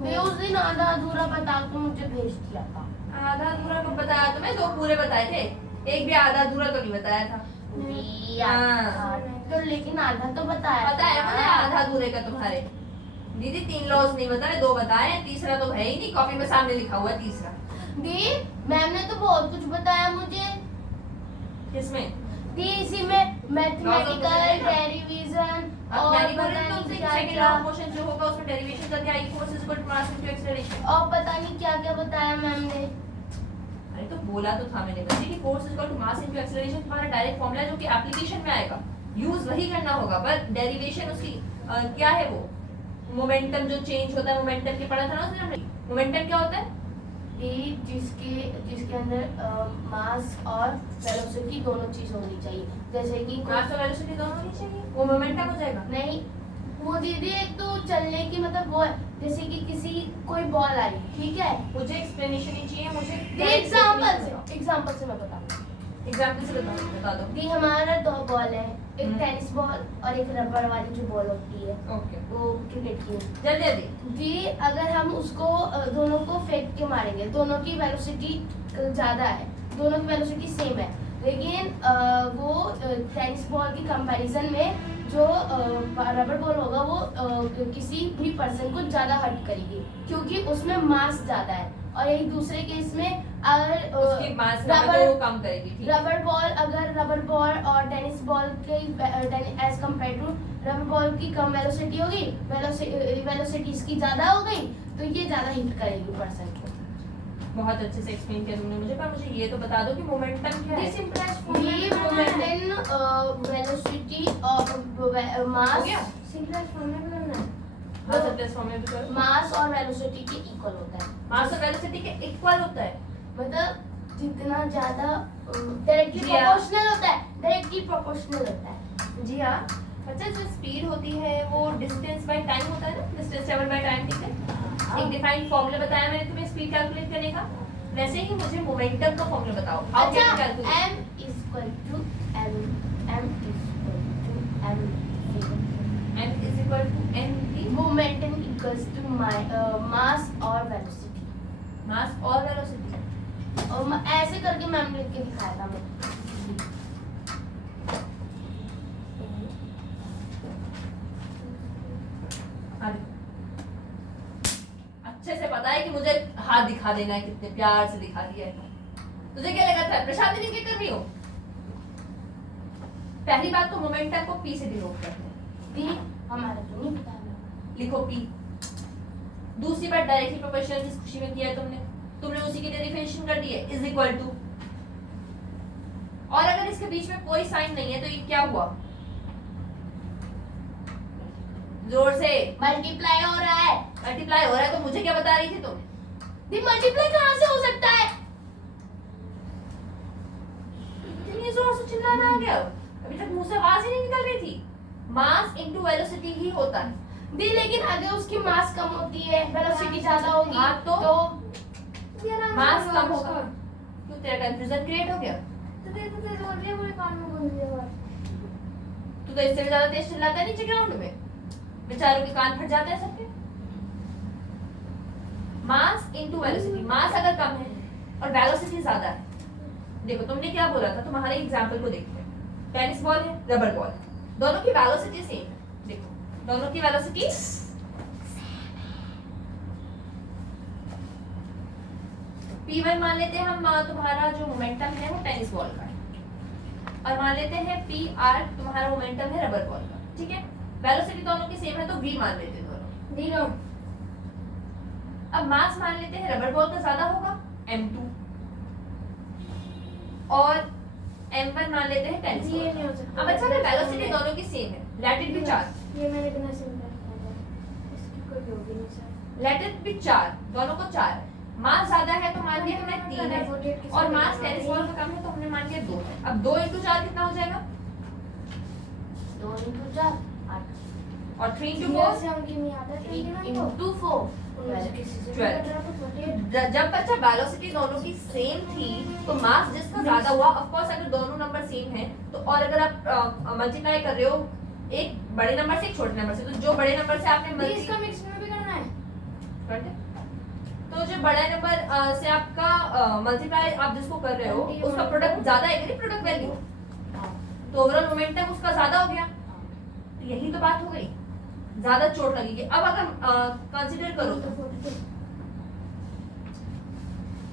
मैं उस दिन आधा अधूरा बता के मुझे भेज दिया था। आधा अधूरा कब बताया तुम्हें? दो पूरे बताए थे, एक भी आधा अधूरा तो नहीं बताया था। हाँ। तो लेकिन आधा तो बताया पता है मुझे आधा अधूरे का तुम्हारे। दीदी 3 लॉस नहीं बताए, 2 बताए हैं, तीसरा तो है ही नहीं, कॉपी में सामने लिखा हुआ है तीसरा। दी मैम ने तो बहुत कुछ बताया मुझे। किसमें? दी इसी में मैथमेटिकल डेरिवेशन और सेकंड लॉ ऑफ मोशन जो होगा उसमें डेरिवेशन कर दिया, force is equal to mass into acceleration. और पता नहीं क्या क्या बताया मैम ने। अरे तो बोला तो था मैंने बच्चे कि force is equal to mass into acceleration तुम्हारा डायरेक्ट फॉर्मूला है जो कि एप्लीकेशन में आएगा, यूज वही करना होगा, पर डेरिवेशन उसकी क्या है वो मोमेंटम जो चेंज होता है, मोमेंटम के पढ़ा था ना उसने हमने। मोमेंटम क्या होता है? जिसके अंदर मास और वेलोसिटी दोनों चीज होनी चाहिए। जैसे कि मास और वेलोसिटी दोनों होनी चाहिए, वो मोमेंटम हो जाएगा। नहीं वो दीदी एक तो चलने की मतलब वो है, जैसे कि किसी कोई बॉल आई, ठीक है, मुझे एक्सप्लेनेशन ही चाहिए, मुझे एग्जांपल से मैं बताऊंगी। एग्जांपल से बता दो। दी हमारा 2 बॉल है, एक हम्म। टेनिस बॉल और एक रबर वाली जो बॉल होती है ओके, वो क्रिकेट की। जल्दी जल्दी। दी अगर हम उसको दोनों को फेंक के मारेंगे, दोनों की वेलोसिटी ज्यादा है, दोनों की वेलोसिटी सेम है, लेकिन वो टेनिस बॉल की कंपैरिजन में जो रबर बॉल होगा वो किसी भी पर्सन को ज्यादा हर्ट करेगी क्योंकि उसमें मास ज्यादा है। और एक दूसरे केस में अगर उसकी मास तो कम करेगी, ठीक है। रबर बॉल और टेनिस बॉल के as compare to rubber ball की कम वेलोसिटी होगी, वेलोसिटी इसकी ज्यादा हो गई, तो ये ज्यादा हिट करेगी पर्सन को। बहुत अच्छे से एक्सप्लेन किया तुमने मुझे, पर मुझे ये तो बता दो कि मोमेंटम क्या है? ये मोमेंटम वेलोसिटी और मास सिंपलेस्ट फॉर्म में करना है। हाँ सिंपलेस्ट फॉर्म में भी करो। मास और वेलोसिटी के इक्वल होता है। मास और वेलोसिटी के इक्वल होता है, मतलब जितना ज्यादा डायरेक्टली प्रोपोर्शनल होता है, डायरेक्टली प्रोपोर्शनल होता है। जी हाँ। अच्छा जो स्पीड होती है वो डिस्टेंस बाय टाइम होता है ना, डिस्टेंस ट्रैवल बाय टाइम, ठीक है। एक डिफाइंड फॉर्मूला बताया मैंने तुम्हें स्पीड कैलकुलेट करने का, वैसे ही मुझे मोमेंटम का फॉर्मूला बताओ। How can you calculate? m equal to m is equal to m momentum equals to mass और वेलोसिटी। मास और वेलोसिटी, और ऐसे करके मैम लिख के दिखाया था मुझे। अच्छे से पता है कि मुझे हाथ दिखा देना है, कितने प्यार से दिखा दिया है। तुझे क्या लगा था प्रशांत दीदी क्या कर रही हो? पहली बात तो मोमेंटम को p से डिनोट करते हैं। दी हमारा तो नहीं पता है, लिखो p। दूसरी बात डायरेक्टली प्रोपोर्शनल जिस खुशी में किया है तुमने उसी की डेरिवेशन कर दी है, इज इक्वल टू। और अगर इसके बीच में कोई साइन नहीं है तो ये क्या हुआ? जोर से। मल्टीप्लाई हो रहा है। मल्टीप्लाई हो रहा है, तो मुझे क्या बता रही थी तुम? दी मल्टीप्लाई कहाँ से हो सकता है? इतनी जोर से चिल्लाना आ गया, अभी तक मुंह से आवाज ही नहीं निकल रही थी। मास इनटू वेलोसिटी ही होता है। दी लेकिन अगर उसकी मास कम होती है, वेलोसिटी ज्यादा होगी, हाँ, तो मास कम होगा। होगा। क्यों तेरा कंफ्यूजन क्रिएट हो गया? तू तो इससे भी ज्यादा तेज चिल्लाता है नीचे ग्राउंड में, बेचारों के कान फट जाते हैं सबके। मास इनटू वेलोसिटी, मास अगर कम है और वेलोसिटी ज्यादा है, देखो तुमने क्या बोला था, तुम्हारे एग्जांपल को देखते हैं। टेनिस बॉल है, रबर बॉल है, दोनों की वेलोसिटी सेम है। देखो दोनों की वेलोसिटी p1 मान लेते हैं हम, तुम्हारा जो मोमेंटम है वो टेनिस बॉल का है, और मान लेते हैं pr तुम्हारा मोमेंटम है रबर बॉल का, ठीक है। वेलोसिटी दोनों की सेम है तो v मान लेते हैं दोनों। दी नो अब मास मान लेते हैं रबर बॉल का ज्यादा होगा m2, और m1 मान लेते हैं टेनिस ये बॉल। नहीं हो सकता। अब अच्छा ना वेलोसिटी दोनों की सेम है, लेट इट बी 4, ये मैंने बिना सिंपल किया है, इसकी कोई होगी नहीं सर। लेट इट बी 4, दोनों को 4 है। मास ज्यादा है तो मान लिया हमने 3 है, और मास टेनिस बॉल का कम है तो हमने मान लिया 2 है। अब 2 into 4 कितना हो जाएगा? 2 into 4 8 और 3 into 4 से हमकी नहीं आता, 3 into 4 उनमें से किसी से 12। जब बच्चा वेलोसिटी दोनों की सेम थी तो मास जिसका ज्यादा हुआ, ऑफ कोर्स अगर दोनों नंबर सेम है तो, और अगर आप मल्टीप्लाई कर रहे हो एक बड़े नंबर से एक छोटे नंबर से, तो जो बड़े नंबर से आपने इसका मिक्स में भी करना है। करते हैं। तो जो बड़ा नंबर से आपका मल्टीप्लाई आप जिसको कर रहे हो उसका प्रोडक्ट ज्यादा है कि प्रोडक्ट वैल्यू, तो ओवरऑल मोमेंटम उसका ज्यादा हो गया। तो यही तो बात हो गई, ज्यादा चोट लगेगी। अब अगर कंसीडर करो तो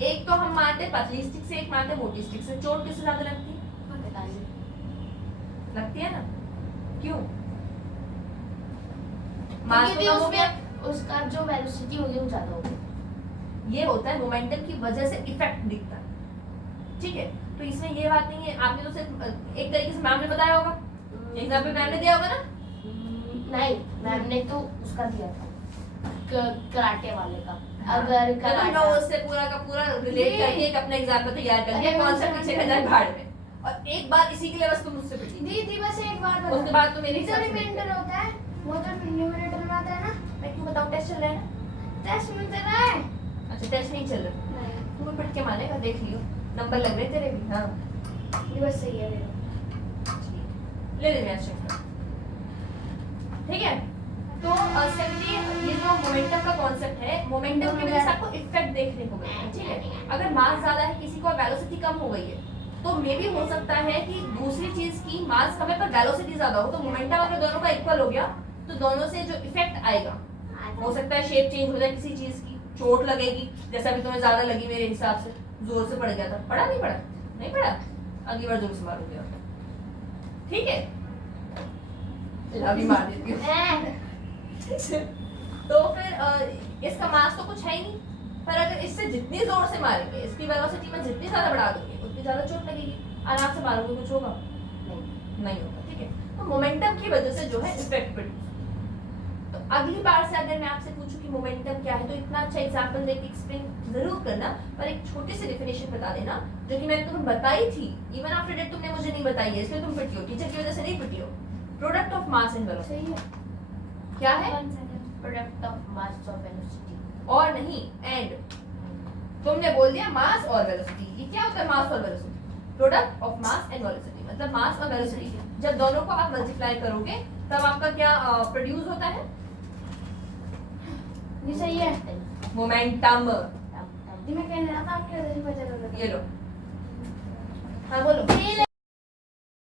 एक तो हम मानते पतली स्टिक से, एक मानते मोटी स्टिक से, चोट किससे ज्यादा लगती है? लगती है ना, क्यों? मास क्योंकि तो कम हो गया। उसका जो वेलोसिटी होगी वो ज्यादा होगी। ये होता है मोमेंटम की वजह से इफेक्ट दिखता है, ठीक है। तो इसमें ये बात नहीं है, आपने तो सिर्फ एक तरीके से मैम ने बताया होगा, एग्जांपल मैम ने दिया होगा ना। नहीं, मैम ने तो उसका दिया था कराटे वाले का। अगर तो तुम लोग उससे पूरा का पूरा रिलेट करके एक अपना एग्जांपल तैयार कर लिया, कॉन्सेप्ट पीछे का जाए भाड़ में, और एक बार इसी के लिए बस तुम मुझसे पिटी। दीदी बस एक बात बता, उसके बाद तो मेरे जो रिमाइंडर होता है वो तो न्यूमरेटर में आता है ना। मैं क्यों बताऊं, टेस्ट चल रहा है ना। टेस्ट में चल रहा है। अच्छा टेस्ट नहीं चल रहा, नहीं, तुम्हें पिट के मानेगा, देख लियो नंबर लग रहे तेरे भी। हाँ ये बस सही है मेरा। ले ले मैच चेक, ठीक है। तो सिंपली ये जो मोमेंटम का कॉन्सेप्ट है, मोमेंटम की वजह से आपको इफेक्ट देखने को मिलता है, ठीक है। अगर मास ज्यादा है, किसी को वेलोसिटी कम हो गई है, तो मे भी हो सकता है कि दूसरी चीज की मास कम है पर वेलोसिटी ज्यादा हो, तो मोमेंटम अगर दोनों का इक्वल हो गया तो दोनों से जो इफेक्ट आएगा, हो सकता है शेप चेंज हो जाए किसी चीज की, चोट लगेगी, जैसा अभी तुम्हें ज्यादा लगी मेरे हिसाब से, जोर से पड़ गया था। पड़ा नहीं पड़ा? नहीं पड़ा, अगली बार जोर से मारूंगी, ठीक है। अभी मार देती हूँ। तो फिर इसका मास तो कुछ है ही नहीं, पर अगर इससे जितनी जोर से मारेंगे, इसकी वेलोसिटी में जितनी ज्यादा बढ़ा दोगे, उतनी ज्यादा चोट लगेगी। आराम से मारोगे कुछ होगा? नहीं होगा, ठीक है। तो मोमेंटम की वजह से जो है इफेक्ट प्रोड्यूस। तो अगली बार से अगर मैं आपसे पूछूं कि मोमेंटम क्या है, तो इतना अच्छा एग्जांपल देके एक्सप्लेन जरूर करना, पर एक छोटी सी डेफिनेशन बता देना जो कि मैंने तुम्हें बताई थी। इवन आफ्टर डेट तुमने मुझे नहीं बताई है, इसलिए तुम पिटी हो, टीचर की वजह से नहीं पिटी हो। Product of mass and velocity सही है। क्या है? प्रोडक्ट ऑफ मास और वेलोसिटी, और नहीं एंड। तुमने बोल दिया मास और वेलोसिटी, ये क्या होता है मास और velocity? Product of mass and velocity, मतलब मास और वेलोसिटी जब दोनों को आप मल्टीप्लाई करोगे तब आपका क्या प्रोड्यूस होता है? ये सही है। मोमेंटम। मैं कह रहा था आपके वजह से पता चला। ये लो, हाँ बोलो।